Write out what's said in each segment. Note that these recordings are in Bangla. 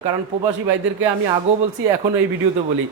কারণ প্রবাসী ভাইদেরকে আমি আগেও বলছি এখন এই ভিডিওতে বলি।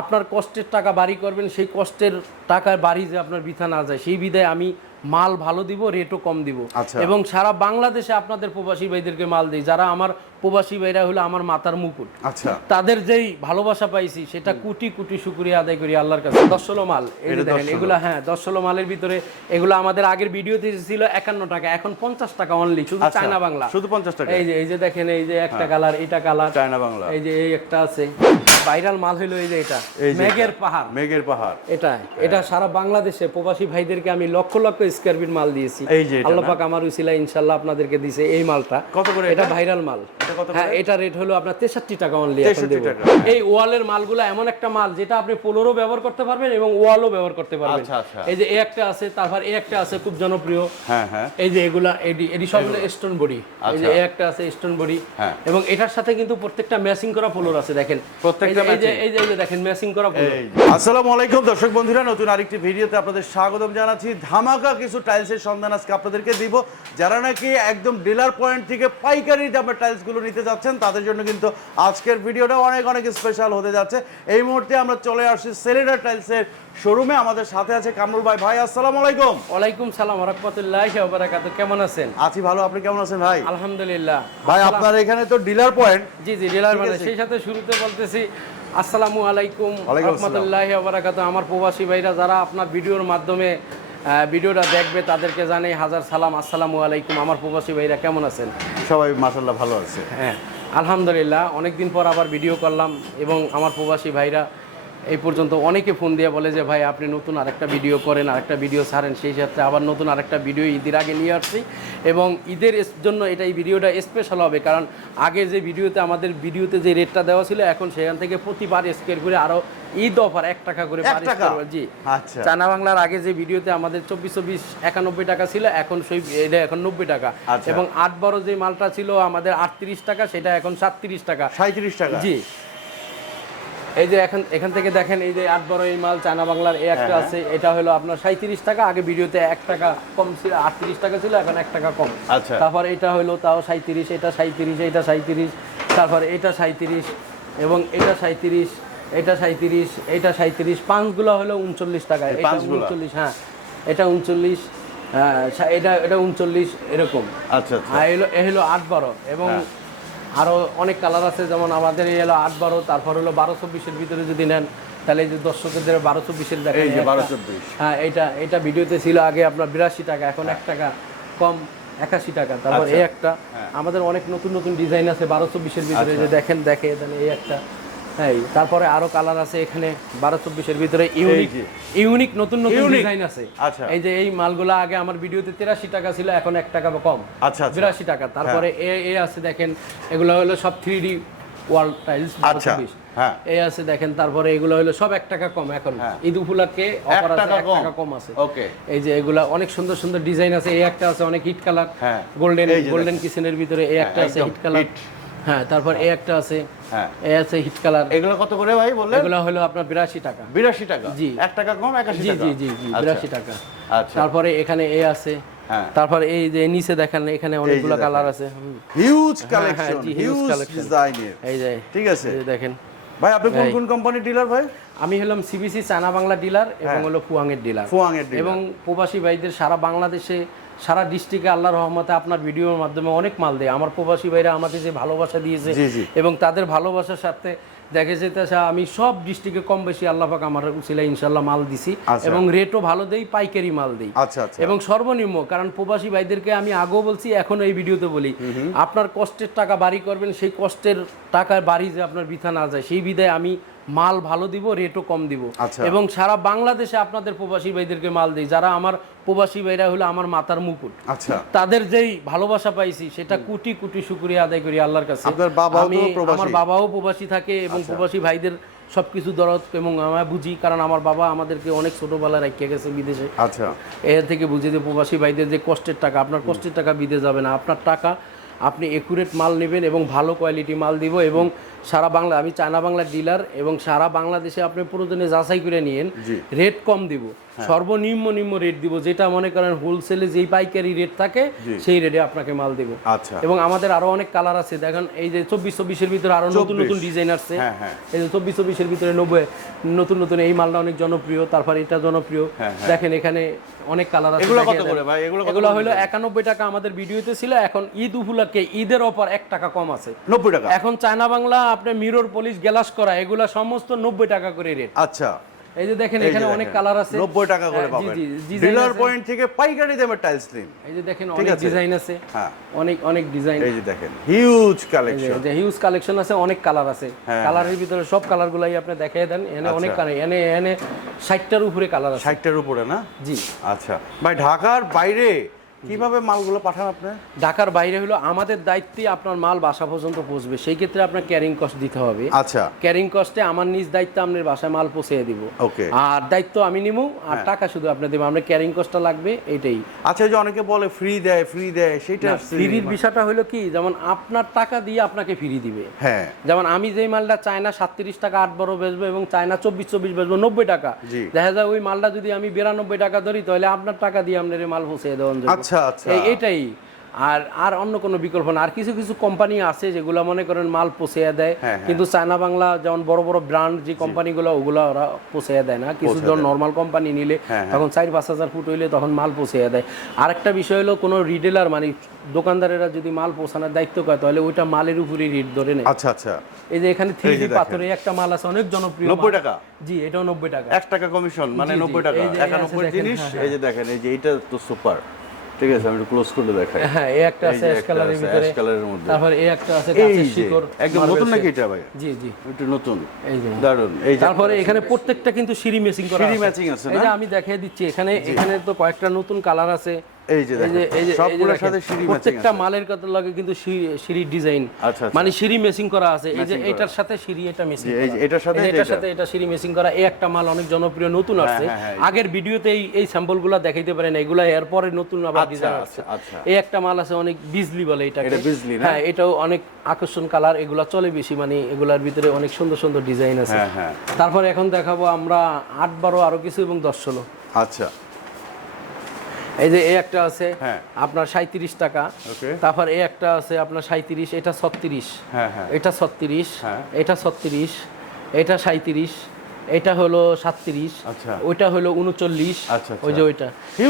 আপনার কষ্টের টাকা বাড়ি করবেন সেই কষ্টের টাকা বাড়ি যে আপনার বিথা না যায় সেই বিধায় আমি মাল ভালো দিব রেটও কম দিব। আচ্ছা। এবং সারা বাংলাদেশে আপনাদের প্রবাসী ভাইদেরকে মাল দিই। যারা আমার প্রবাসী ভাইরা হলো আমার মাথার মুকুট। আচ্ছা। তাদের যেই ভালোবাসা পাইছি সেটা কোটি কোটি শুক্রিয়া আদায় করি আল্লাহর কাছে। দশ ষোলো মাল। দেখেন 10 এগুলো হ্যাঁ দশ ষোলো মালের ভিতরে এগুলো আমাদের আগের ভিডিওতে ছিল একান্ন টাকা এখন পঞ্চাশ টাকা অনলি শুধু আচ্ছা, চায়না বাংলা। শুধু 50 টাকা? এই যে এই যে দেখেন এই যে একটা কালার এটা কালার। চায়না বাংলা। এই যে এই একটা আছে। ভাইরাল মাল হইল এই যে এটা। মেঘের পাহাড়। মেঘের পাহাড়। এটা এটা সারা বাংলাদেশে প্রবাসী ভাইদেরকে আমি লক্ষ লক্ষ স্কোয়ার ফিট মাল দিয়েছি। এই যে আল্লাহ পাক আমার উসিলা ইনশাল্লাহ আপনাদেরকে দিছে এই মালটা। কত করে এটা? ভাইরাল মাল। হ্যাঁ এটা রেট হলো আপনার তেষট্টি টাকা অনলি এই ওয়ালের মালগুলো এমন একটা মাল যেটা আপনি পোলোরও ব্যবহার করতে পারবেন এবং ওয়ালও ব্যবহার করতে পারবেন। আচ্ছা, আচ্ছা। এই যে এই একটা আছে তারপর এই একটা আছে খুব জনপ্রিয়। হ্যাঁ হ্যাঁ। এই যে এগুলা এডি সব স্টোন বডি এই যে আচ্ছা। এই একটা আছে স্টোন বডি হ্যাঁ। এবং এটার সাথে কিন্তু প্রত্যেকটা ম্যাচিং করা পোলোর আছে দেখেন। প্রত্যেকটা? এই যে এই যে দেখেন ম্যাচিং করা পোলোর আসসালামু আলাইকুম দর্শক বন্ধুরা নতুন আরেকটি ভিডিওতে আপনাদের স্বাগতম জানাচ্ছি। ধামাকা কিছু টাইলসের সন্ধান আজকে আপনাদেরকে দিব। যারা নাকি একদম ডিলার পয়েন্ট থেকে পাইকারি দামে টাইলসগুলো নিতে যাচ্ছেন তাদের জন্য কিন্তু আজকের ভিডিওটা অনেক অনেক স্পেশাল হতে যাচ্ছে। এই মুহূর্তে আমরা চলে আসছি সেলিডার টাইলসের শোরুমে আমাদের সাথে আছে কামরুল ভাই। ভাই আসসালামু আলাইকুম। ওয়ালাইকুম সালাম রহমতুল্লাহ বারাকাতু কেমন আছেন? আছি ভালো। আপনি কেমন আছেন ভাই? আলহামদুলিল্লাহ। ভাই আপনার এখানে তো ডিলার পয়েন্ট জি জি ডিলার মানে সেই সাথে শুরুতে বলতেছি আসসালামু আলাইকুম আসসালাম। রহমতুল্লাহ বারাকাতু আমার প্রবাসী ভাইরা যারা আপনার ভিডিওর মাধ্যমে ভিডিওটা দেখবে তাদেরকে জানে হাজার সালাম আসসালামু আলাইকুম। আমার প্রবাসী ভাইরা কেমন আছেন? সবাই মাসাল্লাহ ভালো আছে। হ্যাঁ আলহামদুলিল্লাহ অনেকদিন পর আবার ভিডিও করলাম এবং আমার প্রবাসী ভাইরা এই পর্যন্ত অনেকে ফোন দিয়ে বলে যে ভাই আপনি নতুন আরেকটা ভিডিও করেন আরেকটা ভিডিও ছাড়েন। সেই সাথে আবার নতুন আরেকটা ভিডিও ঈদের আগে নিয়ে আসছি এবং ঈদের জন্য এটা এই ভিডিওটা স্পেশাল হবে। কারণ আগে যে ভিডিওতে আমাদের ভিডিওতে যে রেটটা দেওয়া ছিল এখন সেখান থেকে প্রতিবার স্কেয়ার করে আরও ঈদ অফার এক টাকা করে জি। আচ্ছা। চায়না বাংলার আগে যে ভিডিওতে আমাদের চব্বিশ চব্বিশ একানব্বই টাকা ছিল এখন সেই এটা এখন নব্বই টাকা। আচ্ছা। এবং আট বারো যে মালটা ছিল আমাদের আটত্রিশ টাকা সেটা এখন সাতত্রিশ টাকা। সাঁত্রিশ টাকা। জি। এই যে এখন এখান থেকে দেখেন এই যে আট বারো এই মাল চায়না বাংলার এই একটা হ্যাঁ, আছে এটা হলো আপনার সাঁত্রিশ টাকা আগে ভিডিওতে এক টাকা কম ছিল আটত্রিশ টাকা ছিল এখন এক টাকা কম। আচ্ছা। তারপর এটা হলো তাও সাঁত্রিশ এটা সাঁত্রিশ এটা সাঁত্রিশ তারপর এটা সাঁত্রিশ এবং এটা সাঁত্রিশ এটা সাঁত্রিশ এটা সাঁত্রিশ পাঁচগুলো হলো উনচল্লিশ টাকা এটা উনচল্লিশ হ্যাঁ এটা উনচল্লিশ হ্যাঁ, এটা এটা উনচল্লিশ এরকম। আচ্ছা আচ্ছা। এ হলো আট বারো এবং হ্যাঁ। আরও অনেক কালার আছে যেমন আমাদের এই হলো আট বারো তারপর হলো বারো চব্বিশের ভিতরে যদি নেন তাহলে এই যে দর্শকদের বারো চব্বিশের দেখেন এই যে একটা- 12 24 হ্যাঁ এটা এটা ভিডিওতে ছিল আগে আপনার বিরাশি টাকা এখন এক টাকা কম একাশি টাকা তারপর আচ্ছা। এই একটা হ্যাঁ। আমাদের অনেক নতুন নতুন ডিজাইন আছে বারো চব্বিশের ভিতরে যদি যে দেখেন দেখে তাহলে এই একটা হ্যাঁ তারপরে আরও কালার আছে এখানে বারো চব্বিশের ভিতরে ইউনিক ইউনিক নতুন নতুন ডিজাইন আছে। আচ্ছা। এই যে এই মালগুলা আগে আমার ভিডিওতে তেরাশি টাকা ছিল এখন এক টাকা কম। আচ্ছা আচ্ছা। বিরাশি টাকা। তারপরে এ এ আছে দেখেন এগুলো হলো সব থ্রি ডি ওয়াল টাইলস আচ্ছা, হ্যাঁ। এই আছে দেখেন তারপরে এগুলো হলো সব এক টাকা কম এখন। হ্যাঁ। ঈদ উপলক্ষে অফার আছে এক কম? টাকা কম আছে। ওকে। এই যে এগুলা অনেক সুন্দর সুন্দর ডিজাইন আছে এই একটা আছে অনেক হিট কালার হ্যাঁ। গোল্ডেন গোল্ডেন কিচেনের ভিতরে এই একটা আছে হিট কালার। হ্যাঁ তারপর এই একটা আছে। হ্যাঁ। এই আছে হিট কালার এগুলো কত করে ভাই বললেন? এগুলো হলো আপনার বিরাশি টাকা। বিরাশি টাকা? জি। এক টাকা কম একাশি জি টাকা? জি জি জি আচ্ছা, বিরাশি টাকা। আচ্ছা। তারপরে এখানে এ আছে। হ্যাঁ। তারপরে এই যে নিচে দেখেন এখানে অনেকগুলো কালার আছে। হিউজ হ্যাঁ, কালেকশন হিউজ। ডিজাইনের এই যে ঠিক আছে। দেখেন। ভাই আপনি কোন কোন কোম্পানির ডিলার ভাই? আমি হলাম সিবিসি চায়না বাংলা ডিলার এবং হ্যাঁ। হলো ফুয়াংয়ের ডিলার ফুয়াংয়ের ডিলার এবং প্রবাসী ভাইদের সারা বাংলাদেশে সারা ডিস্ট্রিক্টে আল্লাহর রহমতে আপনার ভিডিওর মাধ্যমে অনেক মাল দেয় আমার প্রবাসী ভাইরা আমাকে যে ভালোবাসা দিয়েছে। এবং তাদের ভালোবাসার সাথে দেখে যেতেছে আমি সব ডিস্ট্রিক্টে কম বেশি আল্লাহ পাক আমার উচিলা ইনশাল্লাহ মাল দিছি আচ্ছা। এবং রেটও ভালো দেই পাইকারি মাল দেই আচ্ছা আচ্ছা এবং সর্বনিম্ন কারণ প্রবাসী ভাইদেরকে আমি আগেও বলছি এখন এই ভিডিওতে বলি আপনার কষ্টের টাকা বাড়ি করবেন সেই কষ্টের টাকা বাড়ি যে আপনার বিথা না যায় সেই বিধায় আমি মাল ভালো দিব রেটও কম দিব। আচ্ছা। এবং সারা বাংলাদেশে আপনাদের প্রবাসী ভাইদেরকে মাল দিই। যারা আমার প্রবাসী ভাইরা হলো আমার মাথার মুকুট। আচ্ছা। তাদের যেই ভালোবাসা পাইছি সেটা কোটি কোটি শুক্রিয়া আদায় করি আল্লাহর কাছে। আমি আমার বাবাও প্রবাসী থাকে এবং আচ্ছা। প্রবাসী ভাইদের সবকিছু দরদ এবং আমরা বুঝি কারণ আমার বাবা আমাদেরকে অনেক ছোটবেলায় রাখিয়ে গেছে বিদেশে। আচ্ছা। এর থেকে বুঝে যে প্রবাসী ভাইদের যে কষ্টের টাকা আপনার কষ্টের টাকা বিদেশ যাবে না। আপনার টাকা আপনি একুরেট মাল নেবেন এবং ভালো কোয়ালিটি মাল দিব এবং সারা বাংলা আমি চায়না বাংলার ডিলার এবং সারা বাংলাদেশে আপনি প্রয়োজনে যাচাই করে নিয়েন রেট কম দিব। সর্বনিম্ন নিম্ন রেট দিব যেটা মনে করেন হোলসেলে যেই পাইকারি রেট থাকে সেই রেটে আপনাকে মাল দিব। আচ্ছা। এবং আমাদের আরও অনেক কালার আছে দেখেন এই যে চব্বিশ চব্বিশের ভিতরে আরও নতুন নতুন ডিজাইন আসছে। হ্যাঁ, হ্যাঁ। এই যে চব্বিশ চব্বিশের ভিতরে নব্বই নতুন নতুন এই মালটা অনেক জনপ্রিয় তারপর এটা জনপ্রিয়। হ্যাঁ, হ্যাঁ। দেখেন এখানে অনেক কালার আছে এগুলো কত করে ভাই? এগুলো এগুলো হলো একানব্বই টাকা আমাদের ভিডিওতে ছিল এখন ঈদ উপলক্ষে ঈদের অফার 1 টাকা কম আছে। নব্বই টাকা? এখন চায়না বাংলা আপনি মিরর পলিশ গ্লাস করা এগুলো সমস্ত নব্বই টাকা করে রেট আচ্ছা। এই যে দেখেন এখানে অনেক কালার আছে। 90 টাকা করে হ্যাঁ, পাবেন। ডিলার পয়েন্ট থেকে পাইকারি দামে টাইলস নিন। এই যে দেখেন অনেক ডিজাইন আছে। হ্যাঁ। অনেক অনেক ডিজাইন এই যে দেখেন হিউজ কালেকশন যে হিউজ কালেকশন আছে অনেক কালার আছে। হ্যাঁ, কালারের ভিতরে সব কালারগুলাই আপনি দেখিয়ে দেন। এনে অনেক আচ্ছা। কালার এনে এনে ষাটটার উপরে কালার আছে। ষাটটার উপরে না? জি। আচ্ছা। ভাই ঢাকার বাইরে কীভাবে মালগুলো পাঠান আপনি? ঢাকার বাইরে হলো আমাদের দায়িত্বে আপনার মাল বাসা পর্যন্ত পৌঁছবে। সেই ক্ষেত্রে আপনার ক্যারিং কস্ট দিতে হবে। আচ্ছা। ক্যারিং কস্টে আমার নিজ দায়িত্ব আপনার বাসায় মাল পৌঁছে দিব। ওকে। আর দায়িত্ব আমি নিব আর টাকা শুধু আপনি দেবো। আমরা ক্যারিং কস্টটা লাগবে এইটাই আচ্ছা যে অনেকে বলে ফ্রি দেয় ফ্রি দেয় সেটা ফ্রির বিষয়টা হলো কি যেমন আপনার টাকা দিয়ে আপনাকে ফ্রি দিবে। হ্যাঁ। যেমন আমি যেই মালটা চায়না সাতত্রিশ টাকা আট বড় বেচবো এবং চায়না চব্বিশ চব্বিশ বেচবো নব্বই টাকা। দেখা যায় ওই মালটা যদি আমি বিরানব্বই টাকা ধরি তাহলে আপনার টাকা দিয়ে আপনার মাল পৌঁছে দেওয়া যাবে। আচ্ছা আচ্ছা। এটাই। আর আর অন্য কোনো বিকল্প না। আর কিছু কিছু কোম্পানি আছে যেগুলো মনে করেন মাল দেয়। হ্যাঁ, কিন্তু চায়না বাংলা যেমন বড় বড় ব্র্যান্ড যে কোম্পানিগুলো ওগুলো ওরা দেয় না। কিছু নর্মাল কোম্পানি নিলে হ্যাঁ, তখন চার পাঁচ হাজার ফুট হইলে তখন মাল দেয়। আরেকটা বিষয় হলো কোনো রিটেলার মানে দোকানদারেরা যদি মাল পৌঁছানোর দায়িত্ব করে তাহলে ওইটা মালের উপরেই রেট ধরে নেয়। আচ্ছা আচ্ছা। এই যে এখানে থ্রি পাথরে একটা মাল আছে অনেক জনপ্রিয় নব্বই টাকা? জি এটাও নব্বই টাকা। এক টাকা কমিশন মানে নব্বই টাকা। একানব্বই জিনিস হ্যাঁ, এই যে দেখেন এই যে তো সুপার ঠিক আছে আমি ক্লোজ করে দেখাই। হ্যাঁ এই একটা আছে অ্যাশ কালারের ভিতরে। অ্যাশ কালারের মধ্যে। তারপর এই একটা আছে শিকড় একদম নতুন নাকি এটা ভাই? জি জি। একটু নতুন। এই যে। দারুণ এই যে তারপরে এখানে প্রত্যেকটা কিন্তু সিঁড়ি ম্যাচিং করা সিঁড়ি আছে। না এই যে আমি দেখিয়ে দিচ্ছি এখানে এখানে তো কয়েকটা নতুন কালার আছে। এই যে সবগুলোর সাথে সিঁড়ি প্রত্যেকটা মালের কথা লাগে কিন্তু সিঁড়ি- ডিজাইন আচ্ছা, আচ্ছা। মানে সিঁড়ি মেসিং করা আছে। এই যে এটার সাথে সিঁড়ি এটা মেসিং এই যে এটার সাথে এটার সাথে এটা সিঁড়ি মেসিং করা। এই একটা মাল অনেক জনপ্রিয় নতুন আসছে। হ্যাঁ, হ্যাঁ, আগের ভিডিওতে এই এই স্যাম্পলগুলো দেখাইতে পারেন এগুলা এরপরে নতুন আবার ডিজাইন আচ্ছা, আসছে। এই একটা মাল আছে অনেক বিজলি বলে এটাকে। এটা বিজলি না? হ্যাঁ এটাও অনেক আকর্ষণ কালার এগুলা চলে বেশি মানে এগুলার ভিতরে অনেক সুন্দর সুন্দর ডিজাইন আছে। হ্যাঁ হ্যাঁ। এখন দেখাবো আমরা আট বারো আরও কিছু এবং দশ ষোলো। আচ্ছা। এই যে এই একটা আছে হ্যাঁ। আপনার সাঁত্রিশ টাকা ওকে তারপর এই একটা আছে আপনার সাঁত্রিশ এটা ছত্রিশ হ্যাঁ হ্যাঁ এটা ছত্রিশ হ্যাঁ। এটা ছত্রিশ এটা সাঁত্রিশ এটা হলো সাতত্রিশ আচ্ছা। ওইটা হলো উনচল্লিশ আচ্ছা, আচ্ছা। ওই যে ওইটা।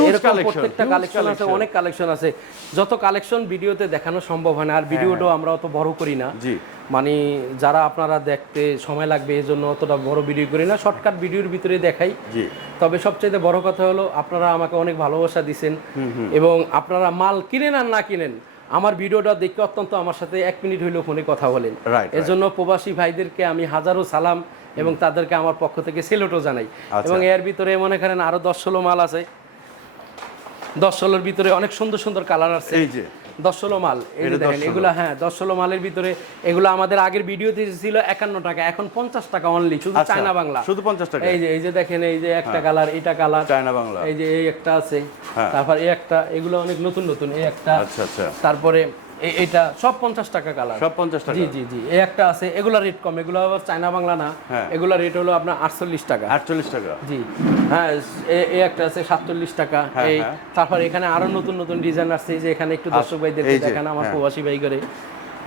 এরকম প্রত্যেকটা কালেকশন আছে অনেক কালেকশন আছে। যত কালেকশন ভিডিওতে দেখানো সম্ভব হয় না আর ভিডিওটাও আমরা অত বড় করি না। জি। মানে যারা আপনারা দেখতে সময় লাগবে এই জন্য অতটা বড় ভিডিও করি না। শর্টকাট ভিডিওর ভিতরে দেখাই। জি। তবে সবচেয়ে বড় কথা হলো আপনারা আমাকে অনেক ভালোবাসা দিছেন। এবং আপনারা মাল কিনেন আর না কিনেন আমার ভিডিওটা দেখে অত্যন্ত আমার সাথে এক মিনিট হইলেও ফোনে কথা বলেন। Right, এর জন্য প্রবাসী ভাইদেরকে আমি হাজারো সালাম। এবং তাদেরকে আমার পক্ষ থেকে সেলোটও জানাই। আচ্ছা। এবং এর ভিতরে মনে করেন আরও দশ ষোলো মাল আছে। দশ ষোলোর ভিতরে অনেক সুন্দর সুন্দর কালার আছে। এই যে। দশ ষোলো মাল। দেখেন এগুলো হ্যাঁ দশ ষোলো মালের ভিতরে এগুলো আমাদের আগের ভিডিওতে ছিল একান্ন টাকা এখন পঞ্চাশ টাকা অনলি শুধু আচ্ছা, চায়না বাংলা। শুধু পঞ্চাশ টাকা। এই যে এই যে দেখেন এই যে একটা কালার এটা কালার চায়না বাংলা। এই যে এই একটা আছে। হ্যাঁ। তারপর এই একটা এগুলো অনেক নতুন নতুন এই একটা। আচ্ছা আচ্ছা। তারপরে এটা সব পঞ্চাশ টাকা কালার সব পঞ্চাশ টাকা। জি জি জি। এই একটা আছে এগুলা রেট কম। এগুলো আবার চায়না বাংলা না। হ্যাঁ। এগুলা রেট হলো আপনার আটচল্লিশ টাকা। আটচল্লিশ টাকা। জি। হ্যাঁ এই একটা আছে সাতচল্লিশ টাকা। হ্যাঁ, এই হ্যাঁ। তারপর এখানে আরও নতুন নতুন ডিজাইন আসছে। যে এখানে একটু দর্শক ভাইদের দেখান আমার। প্রবাসী ভাই করে।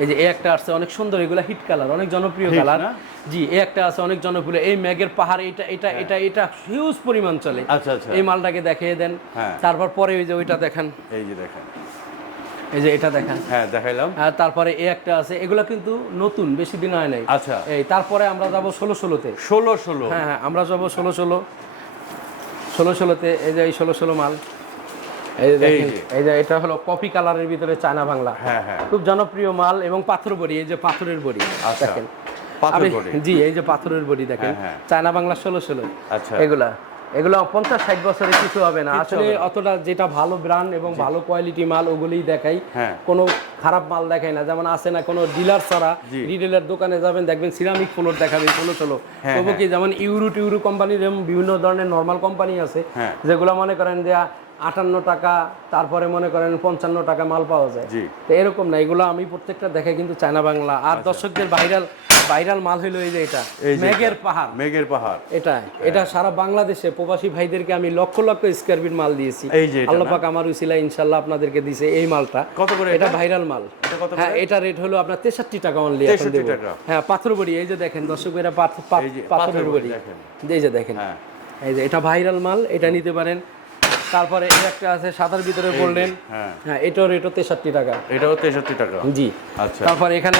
এই যে এই একটা আসছে অনেক সুন্দর। এগুলা হিট কালার অনেক জনপ্রিয় কালার? জি এই একটা আছে অনেক জনপ্রিয়। এই ম্যাগের পাহাড় এটা এটা এটা এটা হিউজ পরিমাণ চলে। আচ্ছা আচ্ছা। এই মালটাকে দেখিয়ে দেন। তারপর পরে ওই যে ওইটা দেখান। এই যে দেখেন। এই যে এটা দেখান। হ্যাঁ দেখাইলাম। তারপরে এই একটা আছে এগুলা কিন্তু নতুন বেশি দিন হয় নাই। আচ্ছা। এই তারপরে আমরা যাব ষোলো ষোলোতে। ষোলো ষোলো। হ্যাঁ হ্যাঁ আমরা যাব ষোলো ষোলো। ষোলো ষোলোতে এই যে এই ষোলো ষোলো মাল। এই যে এটা হলো কফি কালারের ভিতরে চায়না বাংলা। হ্যাঁ হ্যাঁ। খুব জনপ্রিয় মাল এবং পাথর বড়ি এই যে পাথরের বড়ি। আচ্ছা, দেখেন। জি এই যে পাথরের বড়ি দেখেন। হ্যাঁ, হ্যাঁ। চায়না বাংলা ষোলো ষোলো। আচ্ছা। এগুলা। এগুলো পঞ্চাশ ষাট বছরে কিছু হবে না আসলে। অতটা যেটা ভালো ব্র্যান্ড এবং ভালো কোয়ালিটি মাল ওগুলোই দেখাই। কোন কোনো খারাপ মাল দেখাই না। যেমন আসে না কোনো ডিলার ছাড়া রিটেলার দোকানে যাবেন দেখবেন সিরামিক ফ্লোর দেখাবে ষোলো চলো। হ্যাঁ, তবু কি যেমন ইউরো টিউরো কোম্পানির বিভিন্ন ধরনের নর্মাল কোম্পানি আছে হ্যাঁ। যেগুলো মনে করেন যে আটান্ন টাকা তারপরে মনে করেন পঞ্চান্ন টাকা মাল পাওয়া যায়। তো এরকম না এগুলো আমি প্রত্যেকটা দেখে কিন্তু চায়না বাংলা। আর দর্শকদের ভাইরাল ভাইরাল মাল হইল এই যে এটা আচ্ছা। মেঘের পাহাড়। মেঘের পাহাড়। এটা এটা সারা বাংলাদেশে প্রবাসী ভাইদেরকে আমি লক্ষ লক্ষ স্কোয়ার ফিট মাল দিয়েছি। এই যে আল্লাহ পাক আমার উসিলা ইনশাল্লাহ আপনাদেরকে দিছে এই মালটা। কত করে এটা? ভাইরাল মাল। এটা হ্যাঁ এটা রেট হলো আপনার তেষট্টি টাকা অনলি 63। হ্যাঁ পাথর বড়ি এই যে দেখেন দর্শক পাথরের পাথর বড়ি। এই যে দেখেন। হ্যাঁ। এই যে এটা ভাইরাল মাল এটা নিতে পারেন তারপরে একটা আছে সাদার ভিতরে বললেন হ্যাঁ। এটাও এটাও রেটও তেষট্টি টাকা। এটাও তেষট্টি টাকা। জি। আচ্ছা। তারপর এখানে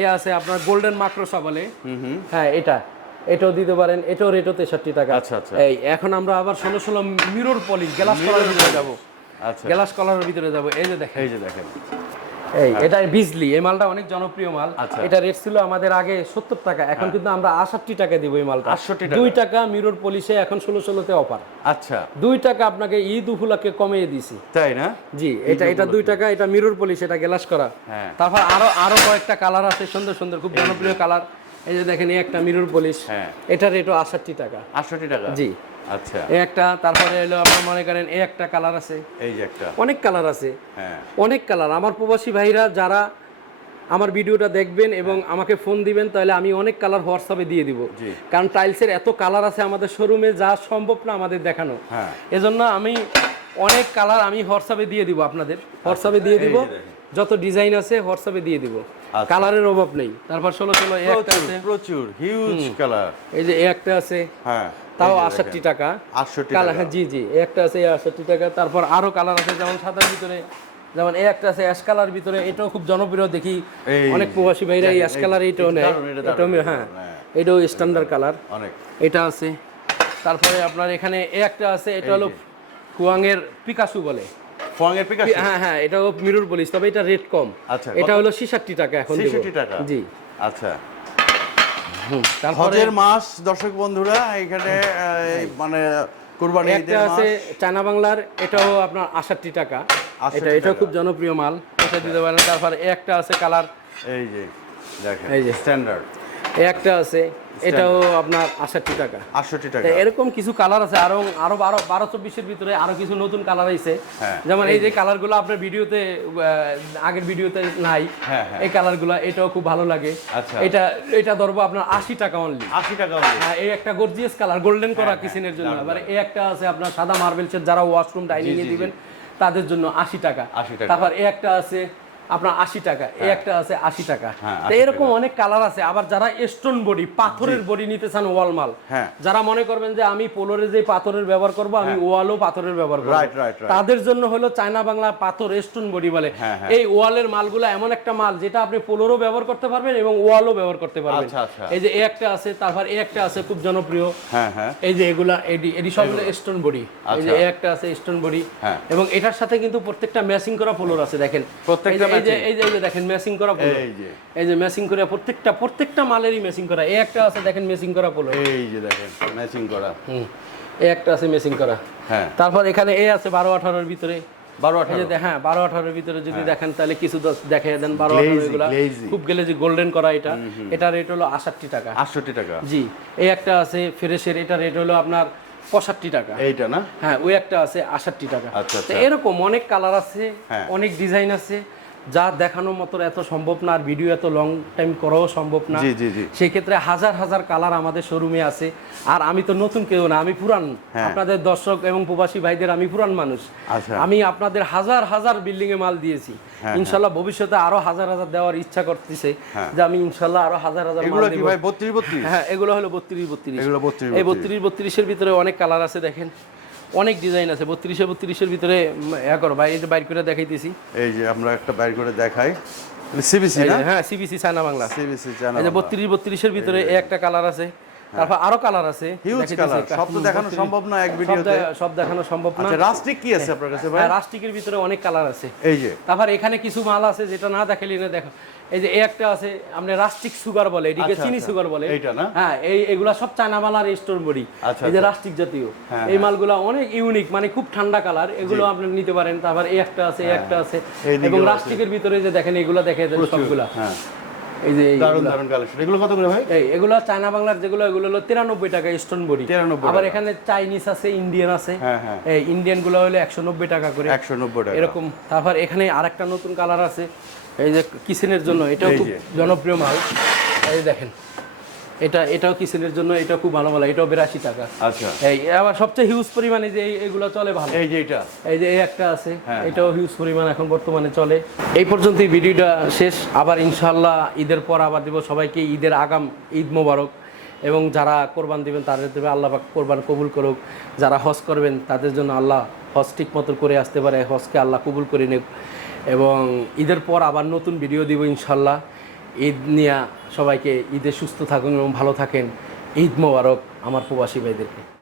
এ আছে আপনার গোল্ডেন মাক্রোসা বলে। হ্যাঁ এটা। এটাও দিতে পারেন এটাও রেটও তেষট্টি টাকা। আচ্ছা, আচ্ছা। এই এখন আমরা আবার ষোলো ষোলো মিরর পলিশ গ্লাস কলারের ভিতরে যাব। আচ্ছা। গ্লাস কলারের ভিতরে যাব। এই যে দেখেন। এই যে দেখেন। এই এটা বিজলি এই মালটা অনেক জনপ্রিয় মাল। আচ্ছা। এটা রেট ছিল আমাদের আগে সত্তর টাকা এখন কিন্তু আমরা আষট্টি টাকা দিব এই মালটা। 68 টাকা। দুই টাকা মিরর পলিশে এখন ষোলো ষোলোতে অফার আচ্ছা। দুই টাকা আপনাকে ঈদ উপলক্ষে কমিয়ে দিছি। তাই না? জি এটা এটা দুই টাকা এটা মিরর পলিশ এটা গ্লাস করা। হ্যাঁ। তারপর আরও আরও কয়েকটা কালার আছে সুন্দর সুন্দর খুব জনপ্রিয় কালার এই যে দেখেন এই একটা মিরর পলিশ হ্যাঁ। এটা রেটও আষট্টি টাকা। আটষট্টি টাকা। জি। আচ্ছা। এই একটা তারপরে এলো আপনার মনে করেন এই একটা কালার আছে। এই যে একটা। অনেক কালার আছে। হ্যাঁ। অনেক কালার আমার প্রবাসী ভাইরা যারা আমার ভিডিওটা দেখবেন এবং আমাকে ফোন দিবেন তাহলে আমি অনেক কালার হোয়াটসঅ্যাপে দিয়ে দিব। কারণ টাইলসের এত কালার আছে আমাদের শোরুমে যা সম্ভব না আমাদের দেখানো। হ্যাঁ। এজন্য আমি অনেক কালার আমি হোয়াটসঅ্যাপে দিয়ে দিব আপনাদের। হোয়াটসঅ্যাপে দিয়ে দিব। যত ডিজাইন আছে হোয়াটসঅ্যাপে দিয়ে দিব। আচ্ছা। কালারের অভাব নেই। তারপর ষোলো ষোলো একটা প্রচুর আছে। প্রচুর হিউজ কালার এই যে একটা আছে। হ্যাঁ তাও টাকা। আটষট্টি কালার হ্যাঁ জি জি একটা আছে টাকা। তারপর আরও কালার আছে যেমন সাদার ভিতরে যেমন এই একটা আছে অ্যাশ কালার ভিতরে এটাও খুব জনপ্রিয় দেখি। অনেক প্রবাসী ভাইরা এই অ্যাশ কালার এইটাও নেয়। এটাও হ্যাঁ হ্যাঁ। এটাও স্ট্যান্ডার্ড কালার অনেক। এটা আছে। তারপরে আপনার এখানে একটা আছে এটা হলো কুয়াংয়ের পিকাসু বলে। ফোয়াংয়ের পিকাস হ্যাঁ হ্যাঁ এটাও মিরর বলিস তবে এটা রেট কম। আচ্ছা, এটা হলো ছিষট্টি টাকা এখন দেবো। 66 টাকা? জি। আচ্ছা। হজের মাস দর্শক বন্ধুরা এখানে মানে কুরবানি একটা আছে চায়না বাংলার এটাও আপনার আষট্টি টাকা। 68 এটা এটাও খুব জনপ্রিয় মাল। এটা দিতে পারেন তারপর একটা আছে কালার। এই যে দেখেন এই যে। স্ট্যান্ডার্ড একটা আছে এটাও আপনার আষট্টি টাকা। আটষট্টি টাকা। এরকম কিছু কালার আছে আরও আরও বারো বারো চব্বিশের ভিতরে আরও কিছু নতুন কালার আইছে। হ্যাঁ। যেমন এই যে কালারগুলো আপনার ভিডিওতে আগের ভিডিওতে নাই হ্যাঁ, হ্যাঁ। এই কালারগুলো এটাও খুব ভালো লাগে। আচ্ছা। এটা এটা ধরবো আপনার আশি টাকা অনলি আশি টাকা হ্যাঁ, এই একটা গর্জিয়াস কালার গোল্ডেন করা কিচেনের জন্য। এবার এই একটা আছে আপনার সাদা মার্বেলসের যারা ওয়াশরুম ডাইনিং এ দিবেন তাদের জন্য আশি টাকা। 80 টাকা। তারপর এই একটা আছে আপনার আশি টাকা এই একটা আছে আশি টাকা। হ্যাঁ, তো এরকম অনেক কালার আছে। আবার যারা স্টোন বডি পাথরের বডি নিতে চান ওয়াল মাল হ্যাঁ। যারা মনে করবেন যে আমি পোলোরে যে পাথরের ব্যবহার করব আমি ওয়ালও পাথরের ব্যবহার করব. তাদের জন্য হলো চায়না বাংলা পাথর স্টোন বডি বলে। হ্যাঁ, হ্যাঁ। এই ওয়ালের মালগুলো এমন একটা মাল যেটা আপনি পোলোরও ব্যবহার করতে পারবেন এবং ওয়ালও ব্যবহার করতে পারবেন। আচ্ছা, আচ্ছা। এই যে এই একটা আছে তারপর এই একটা আছে খুব জনপ্রিয়। হ্যাঁ হ্যাঁ। এই যে এগুলা এডি এডি সবগুলো স্টোন বডি এই যে আচ্ছা। এই একটা আছে স্টোন বডি হ্যাঁ। এবং এটার সাথে কিন্তু প্রত্যেকটা ম্যাচিং করা ফ্লোর আছে দেখেন। প্রত্যেকটা এই যে- এই যে matching? এই যে এই যে দেখেন ম্যাচিং করা ফ্লোর এই যে। এই যে ম্যাচিং করে প্রত্যেকটা প্রত্যেকটা মালেরই ম্যাচিং করা। এই একটা আছে দেখেন ম্যাচিং করা ফ্লোর এই যে দেখেন ম্যাচিং করা। হুম। এই একটা আছে ম্যাচিং করা। হ্যাঁ। তারপর এখানে এই আছে বারো আঠারোর ভিতরে। বারো আঠারো। হ্যাঁ বারো আঠারোর ভিতরে যদি দেখেন তাহলে কিছু দেখে দেন বারো। খুব গেলে যে গোল্ডেন করা এটা। এটা রেট হলো আষট্টি টাকা। আটষট্টি টাকা। জি। এই একটা আছে ফ্রেশের এটা রেট হলো আপনার পঁয়ষট্টি টাকা। এইটা না? হ্যাঁ ওই একটা আছে আষট্টি টাকা। আচ্ছা, আচ্ছা। এরকম অনেক কালার আছে হ্যাঁ। অনেক ডিজাইন আছে। যা দেখানোর মতো এত সম্ভব না আর ভিডিও এত লং টাইম করাও সম্ভব না। জি জি জি। সেই ক্ষেত্রে হাজার হাজার কালার আমাদের শোরুমে আছে। আর আমি তো নতুন কেউ না আমি পুরান। হ্যাঁ। আপনাদের দর্শক এবং প্রবাসী ভাইদের আমি পুরান মানুষ। আচ্ছা। আমি আপনাদের হাজার হাজার বিল্ডিং এ মাল দিয়েছি। হ্যাঁ, ইনশাল্লাহ ভবিষ্যতে আরও হাজার হাজার দেওয়ার ইচ্ছা করতেছে হ্যাঁ। যে আমি ইনশাল্লাহ আরও হাজার হাজার এগুলো মাল কি ভাই বত্রিশ বত্রিশ? হ্যাঁ এগুলো হলো বত্রিশ বত্রিশ। এগুলো 32, এই বত্রিশ। বত্রিশের ভিতরে অনেক কালার আছে দেখেন। অনেক ডিজাইন আছে বত্রিশে বত্রিশের ভিতরে ইয়া করো ভাই এই যে বাইর করে দেখাইতেছি। এই যে আমরা একটা বাইর করে দেখাই। সিবিসি না? হ্যাঁ সিবিসি চায়না বাংলা। সিবিসি এই যে বত্রিশ বত্রিশের ভিতরে একটা কালার আছে তারপর আরও কালার আছে। হিউজ কালার সব তো দেখানো সম্ভব না এক ভিডিওতে সব দেখানো সম্ভব না। আচ্ছা রাস্টিক কি আছে আপনার কাছে ভাই? হ্যাঁ রাস্টিকের ভিতরে অনেক কালার আছে। এই যে। তারপর এখানে কিছু মাল আছে যেটা না দেখালি না দেখো। এই যে একটা আছে আপনি রাস্টিক সুগার বলে এটিকে আচ্ছা, চিনি আচ্ছা। সুগার বলে। এইটা না? হ্যাঁ এই এগুলা সব চায়না মালার স্টোর বডি। আচ্ছা, এই যে আচ্ছা। রাস্টিক জাতীয়। হ্যাঁ, এই মালগুলা অনেক ইউনিক মানে খুব ঠান্ডা কালার এগুলো আপনি নিতে পারেন তারপর এই একটা আছে এই একটা আছে। এবং। রাস্টিকের ভিতরে যে দেখেন এগুলা দেখে সবগুলা। হ্যাঁ। এই যে এইগুলা। দারুণ কালেকশন এগুলো কত করে ভাই? এই এগুলো চায়না বাংলার যেগুলো এগুলো হলো তিরানব্বই টাকা স্টোন বডি। 93 আবার এখানে চাইনিজ আছে ইন্ডিয়ান আছে। হ্যাঁ, হ্যাঁ। এই ইন্ডিয়ানগুলো হলো একশো নব্বই টাকা করে। একশো নব্বই টাকা। এরকম। তারপর এখানে আরেকটা নতুন কালার আছে। এই যে কিচেনের জন্য এটাও খুব জনপ্রিয় মাল। এই দেখেন এটা এটাও কিচেনের জন্য এটা খুব ভালো মাল এটাও বিরাশি টাকা। আচ্ছা। এই আবার সবচেয়ে হিউজ পরিমাণে যে এগুলো চলে ভালো। এই যে এটা। এই যে এই একটা আছে হ্যাঁ। এটাও হিউজ পরিমাণ এখন বর্তমানে চলে। এই পর্যন্তই ভিডিওটা শেষ। আবার ইনশাল্লাহ ঈদের পর আবার দিব সবাইকে ঈদের আগাম ঈদ মোবারক। এবং যারা কোরবান দিবেন তাদের দেবে আল্লাহ কোরবান কবুল করুক। যারা হজ করবেন তাদের জন্য আল্লাহ হজ ঠিক মতো করে আসতে পারে। হজকে আল্লাহ কবুল করে নেব এবং ঈদের পর আবার নতুন ভিডিও দিব ইনশাল্লাহ। ঈদ নিয়ে সবাইকে ঈদে সুস্থ থাকুন এবং ভালো থাকেন। ঈদ মোবারক আমার প্রবাসী ভাইদেরকে।